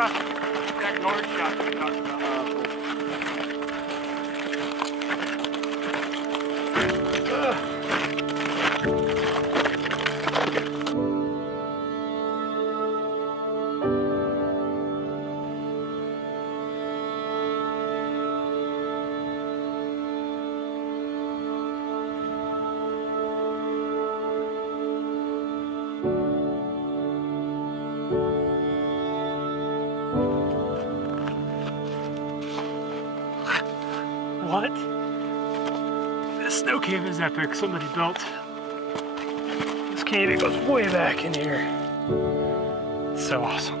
across that guard shot we talked about. What? This snow cave is epic. Somebody built this cave. It goes way back in here. It's so awesome.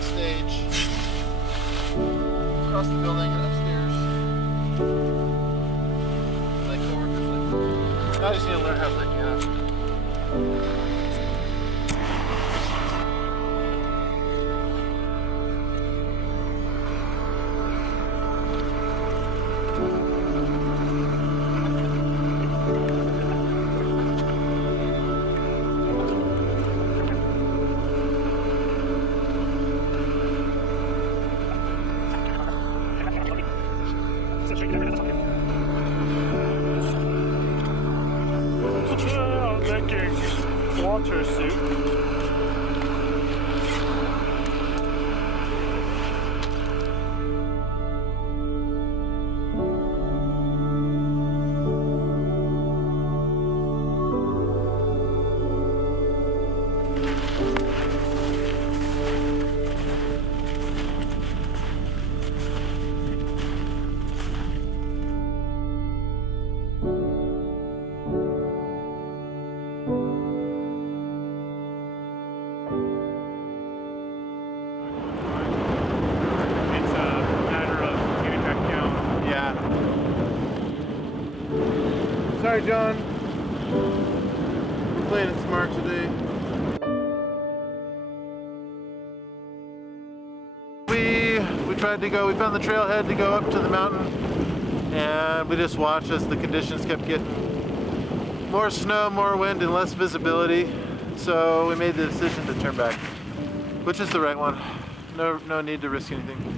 Stage across the building and upstairs. Like coworkers, like I just need to learn how to like Water suit. Sorry, John. We're playing it smart today. We tried to go, we found the trailhead to go up to the mountain, and we just watched as the conditions kept getting more snow, more wind, and less visibility. So we made the decision to turn back, which is the right one. No need to risk anything.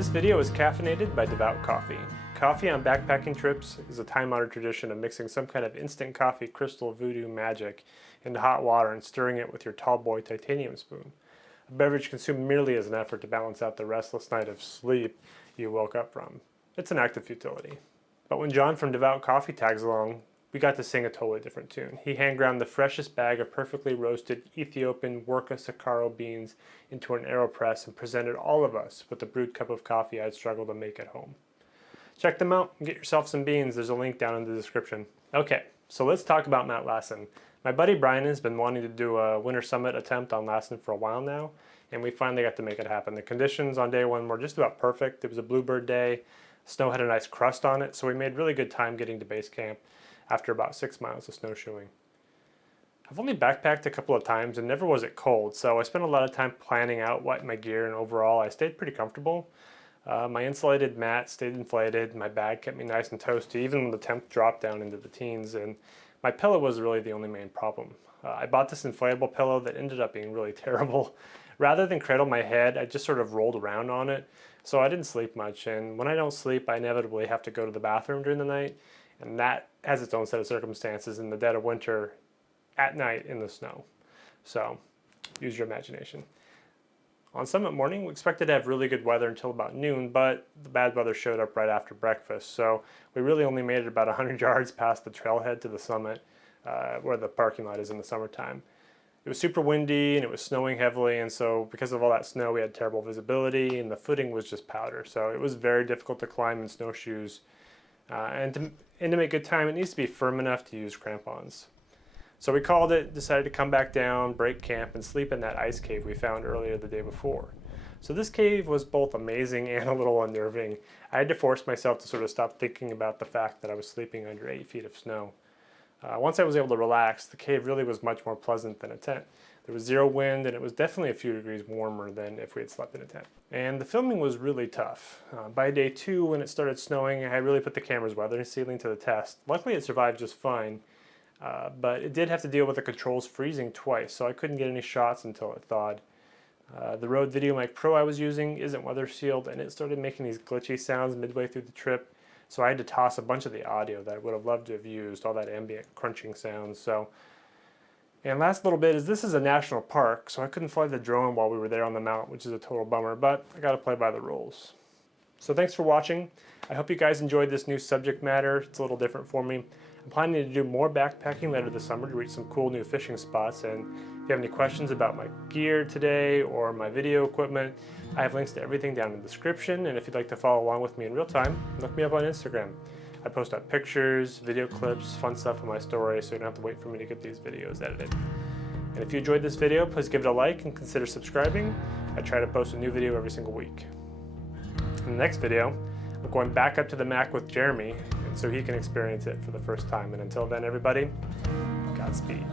This video is caffeinated by Devout Coffee. Coffee on backpacking trips is a time-honored tradition of mixing some kind of instant coffee crystal voodoo magic into hot water and stirring it with your tallboy titanium spoon. A beverage consumed merely as an effort to balance out the restless night of sleep you woke up from. It's an act of futility. But when John from Devout Coffee tags along, we got to sing a totally different tune. He hand-ground the freshest bag of perfectly roasted Ethiopian Worka Sakaro beans into an AeroPress and presented all of us with the brewed cup of coffee I'd struggled to make at home. Check them out and get yourself some beans. There's a link down in the description. Okay, so let's talk about Mount Lassen. My buddy Brian has been wanting to do a winter summit attempt on Lassen for a while now, and we finally got to make it happen. The conditions on day one were just about perfect. It was a bluebird day. Snow had a nice crust on it, so we made really good time getting to base camp after about 6 miles of snowshoeing. I've only backpacked a couple of times and never was it cold, so I spent a lot of time planning out what my gear, and overall I stayed pretty comfortable. My insulated mat stayed inflated, my bag kept me nice and toasty even when the temp dropped down into the teens, and my pillow was really the only main problem. I bought this inflatable pillow that ended up being really terrible. Rather than cradle my head, I just sort of rolled around on it, so I didn't sleep much, and when I don't sleep I inevitably have to go to the bathroom during the night, and that has its own set of circumstances in the dead of winter at night in the snow. So use your imagination. On summit morning, we expected to have really good weather until about noon, but the bad weather showed up right after breakfast, so we really only made it about 100 yards past the trailhead to the summit, where the parking lot is in the summertime. It was super windy and it was snowing heavily, and so because of all that snow we had terrible visibility and the footing was just powder, so it was very difficult to climb in snowshoes. And to make good time, it needs to be firm enough to use crampons. So we called it, decided to come back down, break camp, and sleep in that ice cave we found earlier the day before. So this cave was both amazing and a little unnerving. I had to force myself to sort of stop thinking about the fact that I was sleeping under 8 feet of snow. Once I was able to relax, the cave really was much more pleasant than a tent. There was zero wind, and it was definitely a few degrees warmer than if we had slept in a tent. And the filming was really tough. By day 2, when it started snowing, I really put the camera's weather sealing to the test. Luckily it survived just fine, but it did have to deal with the controls freezing twice, so I couldn't get any shots until it thawed. The Rode VideoMic Pro I was using isn't weather sealed, and it started making these glitchy sounds midway through the trip, so I had to toss a bunch of the audio that I would have loved to have used, all that ambient crunching sounds. And last little bit is this is a national park, so I couldn't fly the drone while we were there on the mount, which is a total bummer, but I gotta play by the rules. So thanks for watching. I hope you guys enjoyed this new subject matter. It's a little different for me. I'm planning to do more backpacking later this summer to reach some cool new fishing spots, and if you have any questions about my gear today or my video equipment, I have links to everything down in the description, and if you'd like to follow along with me in real time, look me up on Instagram. I post up pictures, video clips, fun stuff on my story, so you don't have to wait for me to get these videos edited. And if you enjoyed this video, please give it a like and consider subscribing. I try to post a new video every single week. In the next video, I'm going back up to the Mac with Jeremy, and so he can experience it for the first time. And until then, everybody, Godspeed.